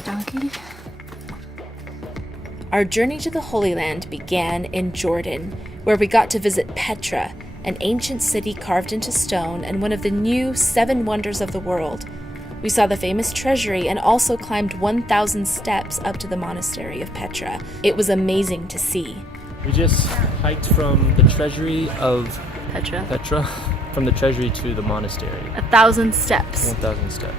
donkey. Our journey to the Holy Land began in Jordan, where we got to visit Petra, an ancient city carved into stone and one of the new 7 wonders of the world. We saw the famous treasury and also climbed 1,000 steps up to the monastery of Petra. It was amazing to see. We just hiked from the treasury of Petra, from the treasury to the monastery. 1,000 steps. 1,000 steps.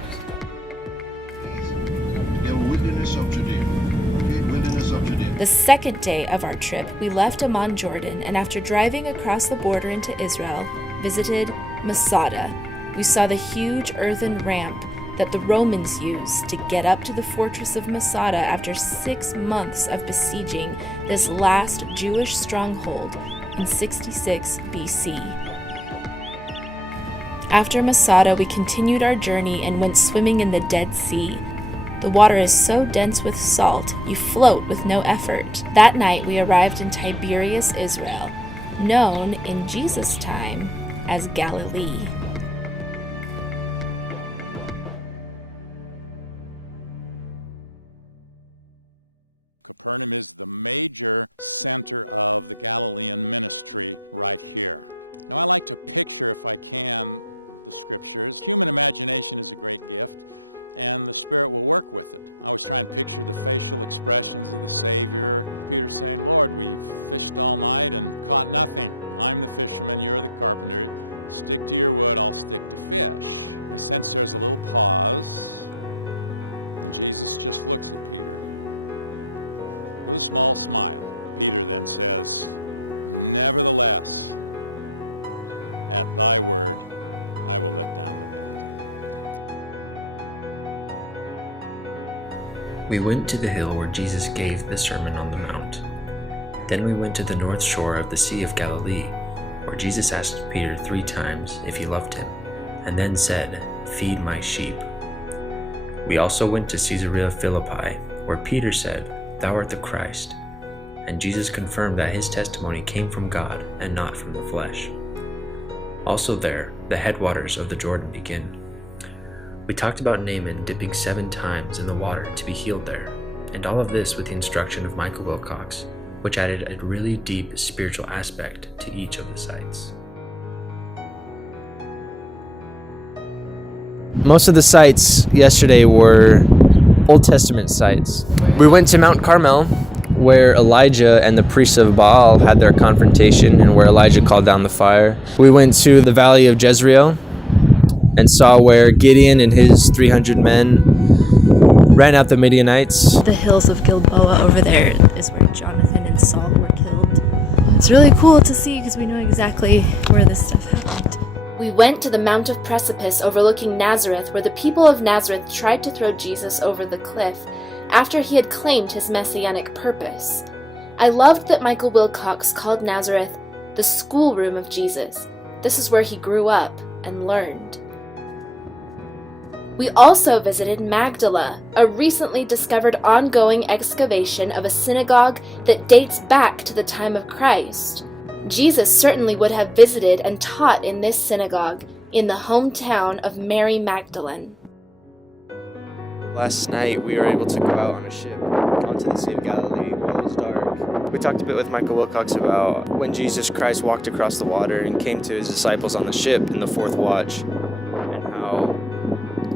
The second day of our trip, we left Amman, Jordan, and after driving across the border into Israel, visited Masada. We saw the huge earthen ramp that the Romans used to get up to the fortress of Masada after 6 months of besieging this last Jewish stronghold in 66 BC. After Masada, we continued our journey and went swimming in the Dead Sea. The water is so dense with salt, you float with no effort. That night, we arrived in Tiberias, Israel, known in Jesus' time as Galilee. We went to the hill where Jesus gave the Sermon on the Mount. Then we went to the north shore of the Sea of Galilee, where Jesus asked Peter 3 times if he loved him, and then said, "Feed my sheep." We also went to Caesarea Philippi, where Peter said, "Thou art the Christ," and Jesus confirmed that his testimony came from God and not from the flesh. Also there, the headwaters of the Jordan begin. We talked about Naaman dipping 7 times in the water to be healed there, and all of this with the instruction of Michael Wilcox, which added a really deep spiritual aspect to each of the sites. Most of the sites yesterday were Old Testament sites. We went to Mount Carmel, where Elijah and the priests of Baal had their confrontation and where Elijah called down the fire. We went to the Valley of Jezreel and saw where Gideon and his 300 men ran out the Midianites. The hills of Gilboa over there is where Jonathan and Saul were killed. It's really cool to see because we know exactly where this stuff happened. We went to the Mount of Precipice overlooking Nazareth, where the people of Nazareth tried to throw Jesus over the cliff after he had claimed his messianic purpose. I loved that Michael Wilcox called Nazareth the schoolroom of Jesus. This is where he grew up and learned. We also visited Magdala, a recently discovered ongoing excavation of a synagogue that dates back to the time of Christ. Jesus certainly would have visited and taught in this synagogue in the hometown of Mary Magdalene. Last night we were able to go out on a ship onto the Sea of Galilee while it was dark. We talked a bit with Michael Wilcox about when Jesus Christ walked across the water and came to his disciples on the ship in the 4th watch, and how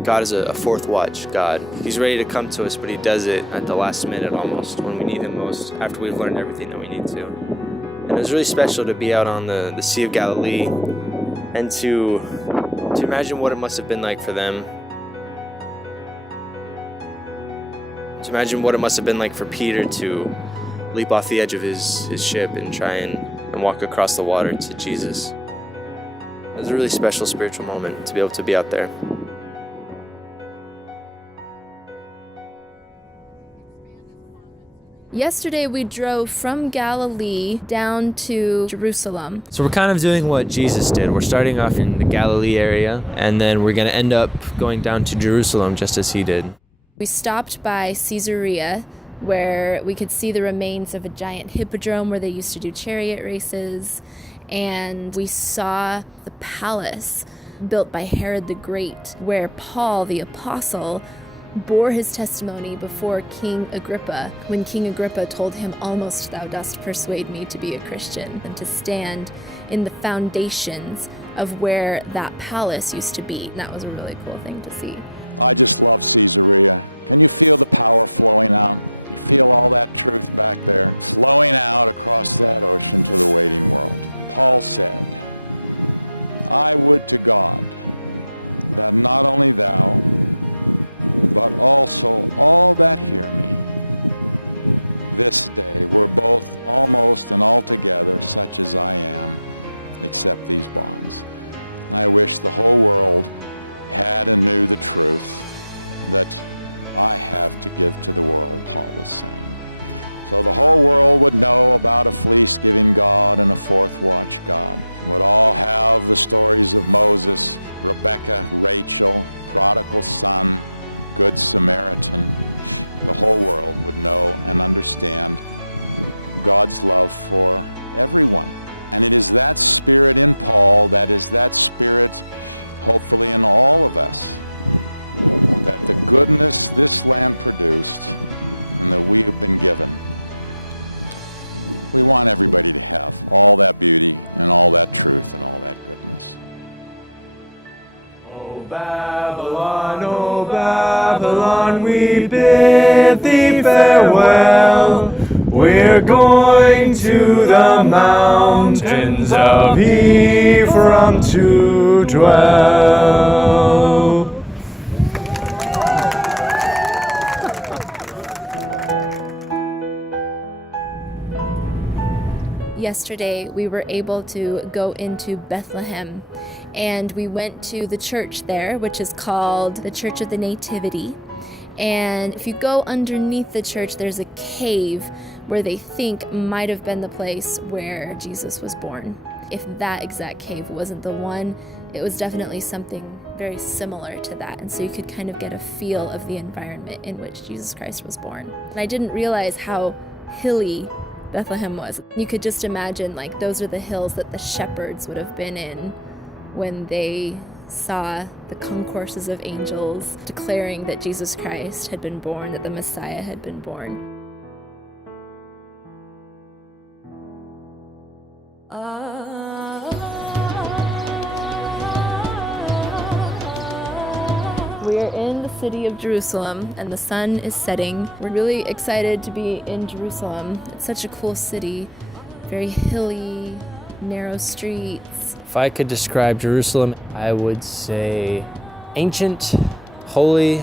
God is a 4th watch God. He's ready to come to us, but he does it at the last minute almost, when we need him most, after we've learned everything that we need to. And it was really special to be out on the Sea of Galilee and to imagine what it must have been like for them. To imagine what it must have been like for Peter to leap off the edge of his ship and try and walk across the water to Jesus. It was a really special spiritual moment to be able to be out there. Yesterday we drove from Galilee down to Jerusalem. So we're kind of doing what Jesus did. We're starting off in the Galilee area, and then we're going to end up going down to Jerusalem just as he did. We stopped by Caesarea, where we could see the remains of a giant hippodrome where they used to do chariot races, and we saw the palace built by Herod the Great, where Paul the Apostle bore his testimony before King Agrippa, when King Agrippa told him, "Almost thou dost persuade me to be a Christian," and to stand in the foundations of where that palace used to be. And that was a really cool thing to see. O Babylon, we bid thee farewell. We're going to the mountains of Ephraim to dwell. Yesterday, we were able to go into Bethlehem, and we went to the church there, which is called the Church of the Nativity. And if you go underneath the church, there's a cave where they think might have been the place where Jesus was born. If that exact cave wasn't the one, it was definitely something very similar to that. And so you could kind of get a feel of the environment in which Jesus Christ was born. And I didn't realize how hilly Bethlehem was. You could just imagine, like, those are the hills that the shepherds would have been in when they saw the concourses of angels declaring that Jesus Christ had been born, that the Messiah had been born. We are in the city of Jerusalem, and the sun is setting. We're really excited to be in Jerusalem. It's such a cool city, very hilly, narrow streets. If I could describe Jerusalem, I would say ancient, holy,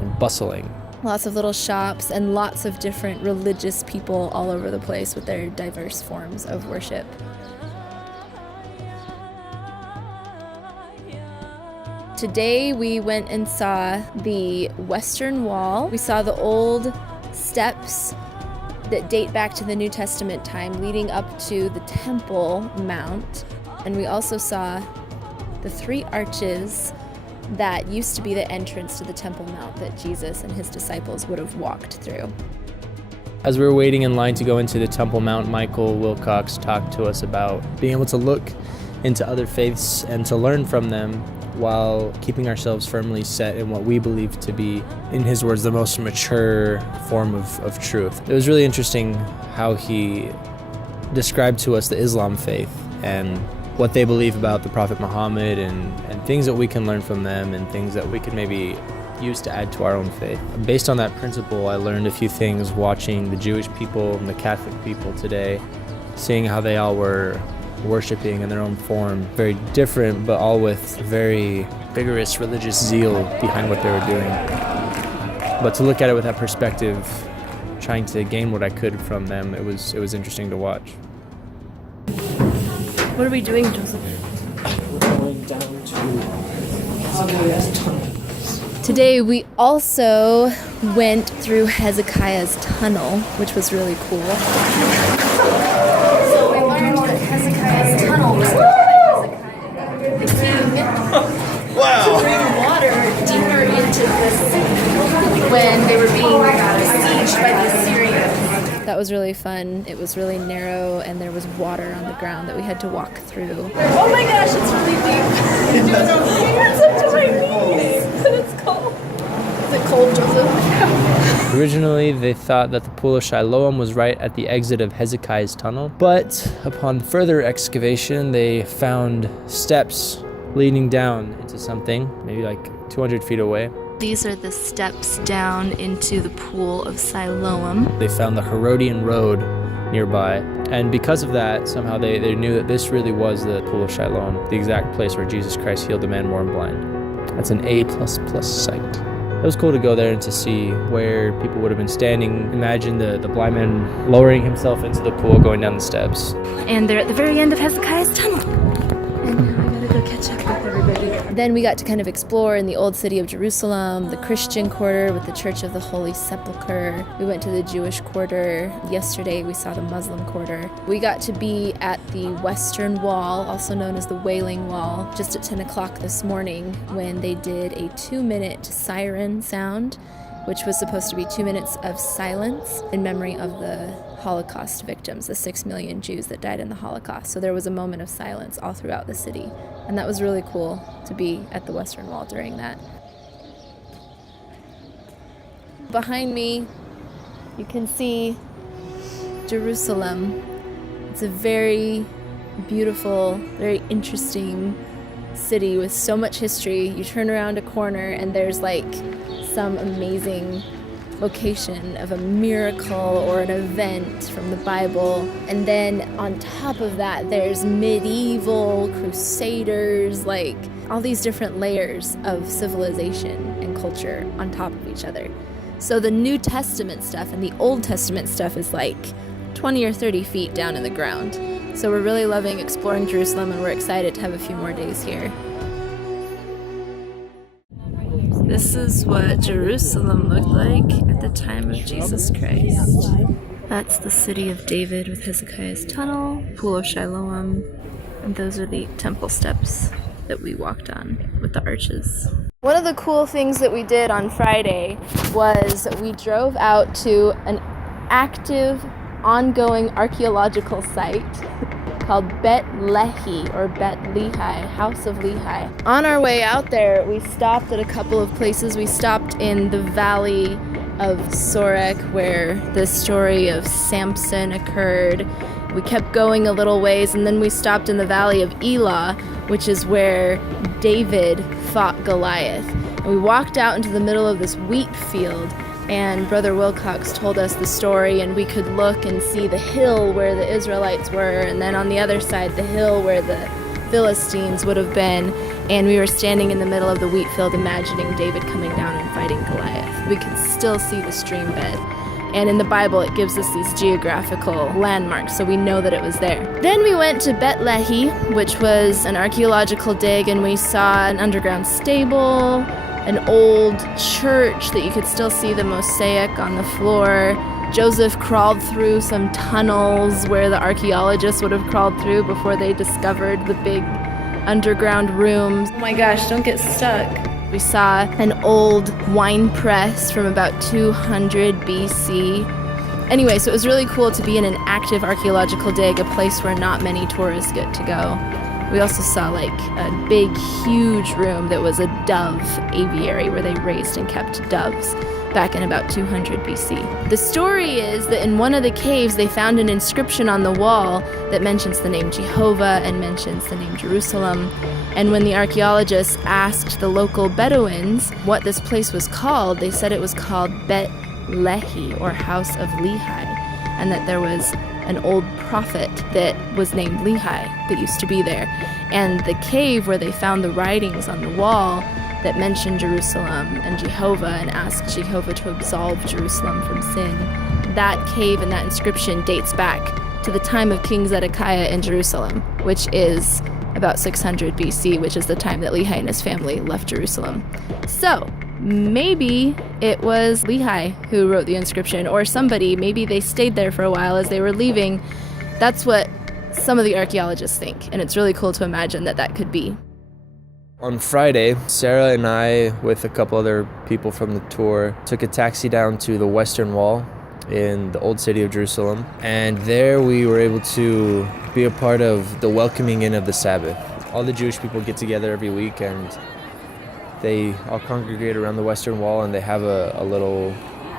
and bustling. Lots of little shops and lots of different religious people all over the place with their diverse forms of worship. Today we went and saw the Western Wall. We saw the old steps that date back to the New Testament time leading up to the Temple Mount. And we also saw the 3 arches that used to be the entrance to the Temple Mount that Jesus and his disciples would have walked through. As we were waiting in line to go into the Temple Mount, Michael Wilcox talked to us about being able to look into other faiths and to learn from them while keeping ourselves firmly set in what we believe to be, in his words, the most mature form of truth. It was really interesting how he described to us the Islam faith and what they believe about the Prophet Muhammad and things that we can learn from them and things that we could maybe use to add to our own faith. Based on that principle, I learned a few things watching the Jewish people and the Catholic people today, seeing how they all were worshiping in their own form, very different, but all with very vigorous religious zeal behind what they were doing. But to look at it with that perspective, trying to gain what I could from them, it was interesting to watch. What are we doing, Joseph? We're going down to Hezekiah's tunnel. Today we also went through Hezekiah's tunnel, which was really cool. So we learned that Hezekiah's tunnel was built by Hezekiah, the king, to bring water deeper into the city when they were being besieged by the Assyrians. That was really fun. It was really narrow, and there was water on the ground that we had to walk through. Oh my gosh, it's really deep. It's up to my knees. And it's cold. Is it cold, Joseph? Originally, they thought that the Pool of Siloam was right at the exit of Hezekiah's tunnel, but upon further excavation, they found steps leading down into something, maybe like 200 feet away. These are the steps down into the Pool of Siloam. They found the Herodian Road nearby, and because of that, somehow they knew that this really was the Pool of Siloam, the exact place where Jesus Christ healed the man born blind. That's an A++ site. It was cool to go there and to see where people would have been standing. Imagine the blind man lowering himself into the pool, going down the steps. And they're at the very end of Hezekiah's tunnel. And now I gotta go catch up with everybody. Then we got to kind of explore in the old city of Jerusalem, the Christian quarter with the Church of the Holy Sepulchre. We went to the Jewish quarter. Yesterday we saw the Muslim quarter. We got to be at the Western Wall, also known as the Wailing Wall, just at 10 o'clock this morning when they did a 2-minute siren sound, which was supposed to be 2 minutes of silence in memory of the Holocaust victims, the 6 million Jews that died in the Holocaust. So there was a moment of silence all throughout the city. And that was really cool to be at the Western Wall during that. Behind me, you can see Jerusalem. It's a very beautiful, very interesting city with so much history. You turn around a corner and there's like some amazing location of a miracle or an event from the Bible. And then on top of that, there's medieval crusaders, like all these different layers of civilization and culture on top of each other. So the New Testament stuff and the Old Testament stuff is like 20 or 30 feet down in the ground. So we're really loving exploring Jerusalem, and we're excited to have a few more days here. This is what Jerusalem looked like at the time of Jesus Christ. That's the city of David with Hezekiah's tunnel, Pool of Siloam, and those are the temple steps that we walked on with the arches. One of the cool things that we did on Friday was we drove out to an active, ongoing archaeological site called Bet Lehi, or Bet Lehi, House of Lehi. On our way out there, we stopped at a couple of places. We stopped in the valley of Sorek, where the story of Samson occurred. We kept going a little ways, and then we stopped in the valley of Elah, which is where David fought Goliath. And we walked out into the middle of this wheat field, and Brother Wilcox told us the story, and we could look and see the hill where the Israelites were, and then on the other side, the hill where the Philistines would have been, and we were standing in the middle of the wheat field imagining David coming down and fighting Goliath. We could still see the stream bed. And in the Bible, it gives us these geographical landmarks, so we know that it was there. Then we went to Bet Lehi, which was an archaeological dig, and we saw an underground stable, an old church that you could still see the mosaic on the floor. Joseph crawled through some tunnels where the archaeologists would have crawled through before they discovered the big underground rooms. Oh my gosh, don't get stuck. We saw an old wine press from about 200 BC. Anyway, so it was really cool to be in an active archaeological dig, a place where not many tourists get to go. We also saw like a big, huge room that was a dove aviary where they raised and kept doves back in about 200 BC. The story is that in one of the caves they found an inscription on the wall that mentions the name Jehovah and mentions the name Jerusalem. And when the archaeologists asked the local Bedouins what this place was called, they said it was called Bet Lehi, or House of Lehi, and that there was an old prophet that was named Lehi that used to be there. And the cave where they found the writings on the wall that mentioned Jerusalem and Jehovah and asked Jehovah to absolve Jerusalem from sin, that cave and that inscription dates back to the time of King Zedekiah in Jerusalem, which is about 600 BC, which is the time that Lehi and his family left Jerusalem. So maybe it was Lehi who wrote the inscription, or somebody. Maybe they stayed there for a while as they were leaving. That's what some of the archaeologists think, and it's really cool to imagine that that could be. On Friday, Sarah and I, with a couple other people from the tour, took a taxi down to the Western Wall in the old city of Jerusalem, and there we were able to be a part of the welcoming in of the Sabbath. All the Jewish people get together every week, and they all congregate around the Western Wall, and they have a little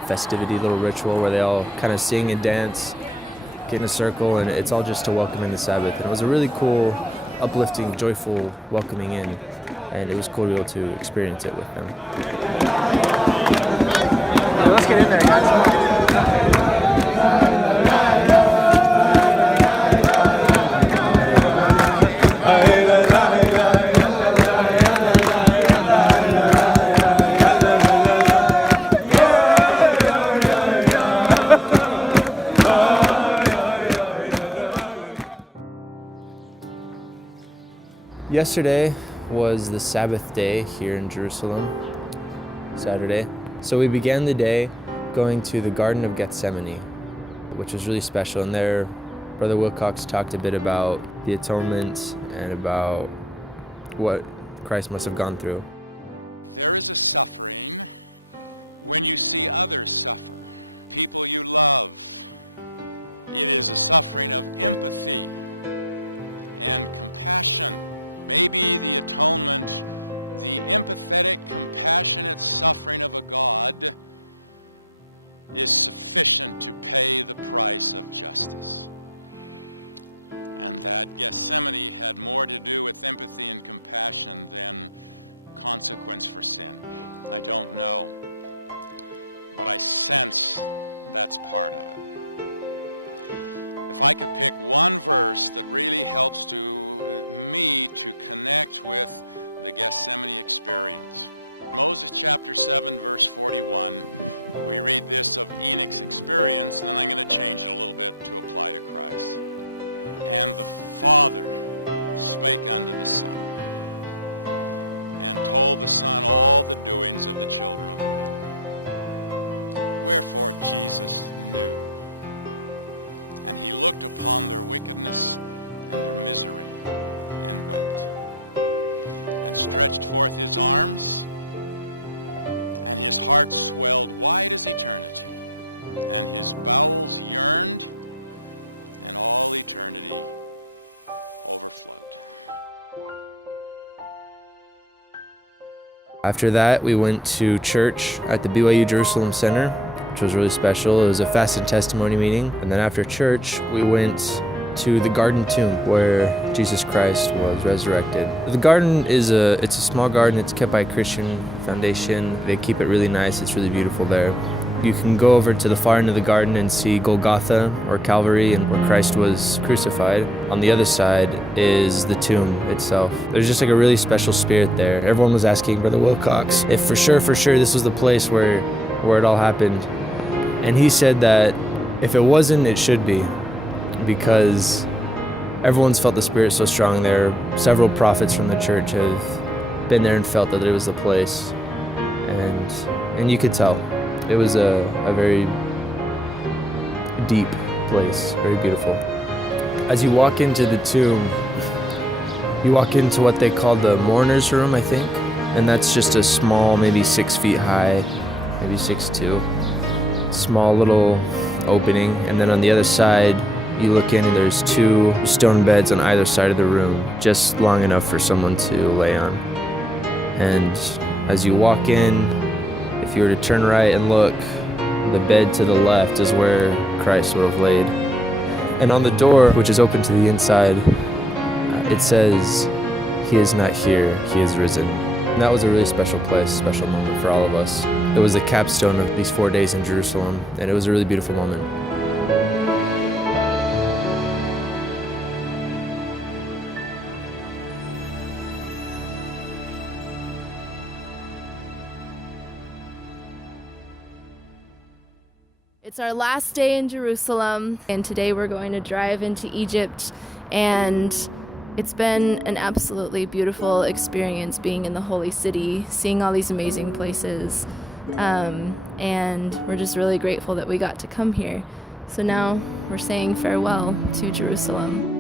festivity, little ritual where they all kind of sing and dance, get in a circle, and it's all just to welcome in the Sabbath. And it was a really cool, uplifting, joyful welcoming in, and it was cool to be able to experience it with them. Yeah, let's get in there, guys. Yesterday was the Sabbath day here in Jerusalem, Saturday. So we began the day going to the Garden of Gethsemane, which was really special. And there, Brother Wilcox talked a bit about the atonement and about what Christ must have gone through. After that, we went to church at the BYU Jerusalem Center, which was really special. It was a fast and testimony meeting. And then after church, we went to the garden tomb where Jesus Christ was resurrected. The garden it's a small garden. It's kept by a Christian foundation. They keep it really nice. It's really beautiful there. You can go over to the far end of the garden and see Golgotha, or Calvary, and where Christ was crucified. On the other side is the tomb itself. There's just like a really special spirit there. Everyone was asking Brother Wilcox if for sure this was the place where it all happened. And he said that if it wasn't, it should be, because everyone's felt the spirit so strong there. Several prophets from the church have been there and felt that it was the place. And you could tell. It was a very deep place, very beautiful. As you walk into the tomb, you walk into what they call the mourner's room, I think. And that's just a small, maybe 6 feet high, maybe 6'2", small little opening. And then on the other side, you look in and there's 2 stone beds on either side of the room, just long enough for someone to lay on. And as you walk in, if you were to turn right and look, the bed to the left is where Christ would have laid. And on the door, which is open to the inside, it says, "He is not here, he is risen." And that was a really special place, special moment for all of us. It was the capstone of these 4 days in Jerusalem, and it was a really beautiful moment. It's our last day in Jerusalem, and today we're going to drive into Egypt, and it's been an absolutely beautiful experience being in the Holy City, seeing all these amazing places, and we're just really grateful that we got to come here. So now we're saying farewell to Jerusalem.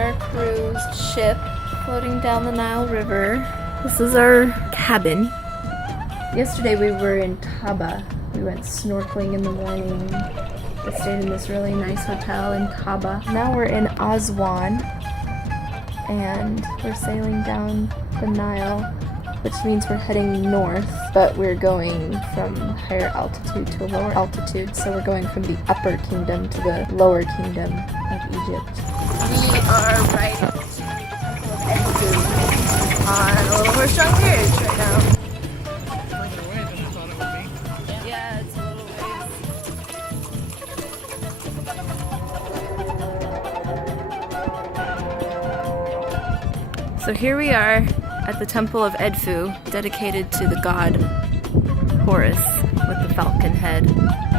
our cruise ship floating down the Nile River. This is our cabin. Yesterday we were in Taba. We went snorkeling in the morning. We stayed in this really nice hotel in Taba. Now we're in Aswan and we're sailing down the Nile, which means we're heading north, but we're going from higher altitude to a lower altitude, so we're going from the upper kingdom to the lower kingdom of Egypt. We are riding on a little horse-drawn carriage right now. Yeah, it's a little ways. So here we are at the temple of Edfu, dedicated to the god Horus with the falcon head.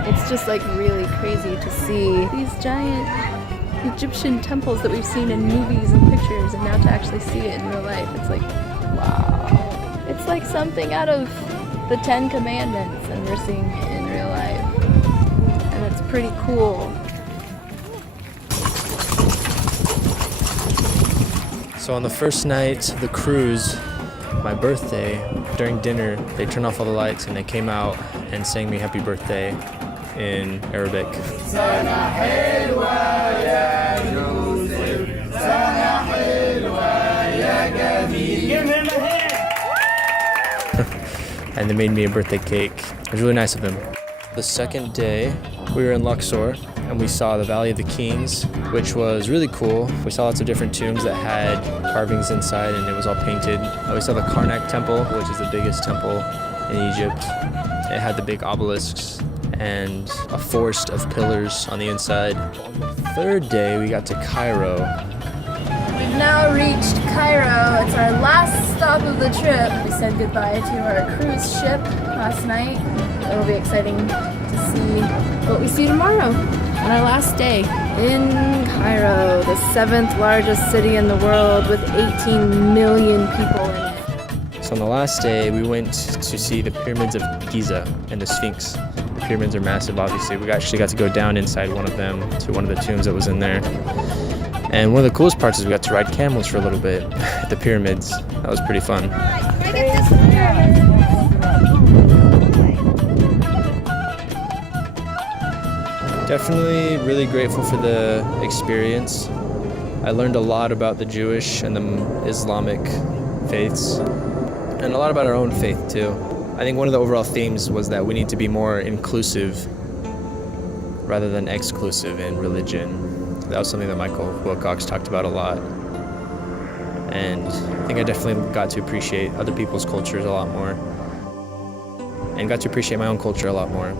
It's just like really crazy to see these giant Egyptian temples that we've seen in movies and pictures, and now to actually see it in real life, it's like, wow. It's like something out of the Ten Commandments, and we're seeing it in real life. And it's pretty cool. So on the first night of the cruise, my birthday, during dinner, they turned off all the lights and they came out and sang me happy birthday in Arabic. And they made me a birthday cake. It was really nice of them. The second day, we were in Luxor and we saw the Valley of the Kings, which was really cool. We saw lots of different tombs that had carvings inside and it was all painted. We saw the Karnak Temple, which is the biggest temple in Egypt. It had the big obelisks and a forest of pillars on the inside. On the third day, we got to Cairo. We've now reached Cairo. It's our last stop of the trip. We said goodbye to our cruise ship last night. It'll be exciting to see what we see tomorrow on our last day in Cairo, the 7th largest city in the world with 18 million people in it. So on the last day, we went to see the pyramids of Giza and the Sphinx. The pyramids are massive, obviously. We actually got to go down inside one of them to one of the tombs that was in there. And one of the coolest parts is we got to ride camels for a little bit at the pyramids. That was pretty fun. Definitely really grateful for the experience. I learned a lot about the Jewish and the Islamic faiths, and a lot about our own faith too. I think one of the overall themes was that we need to be more inclusive rather than exclusive in religion. That was something that Michael Wilcox talked about a lot. And I think I definitely got to appreciate other people's cultures a lot more, and got to appreciate my own culture a lot more.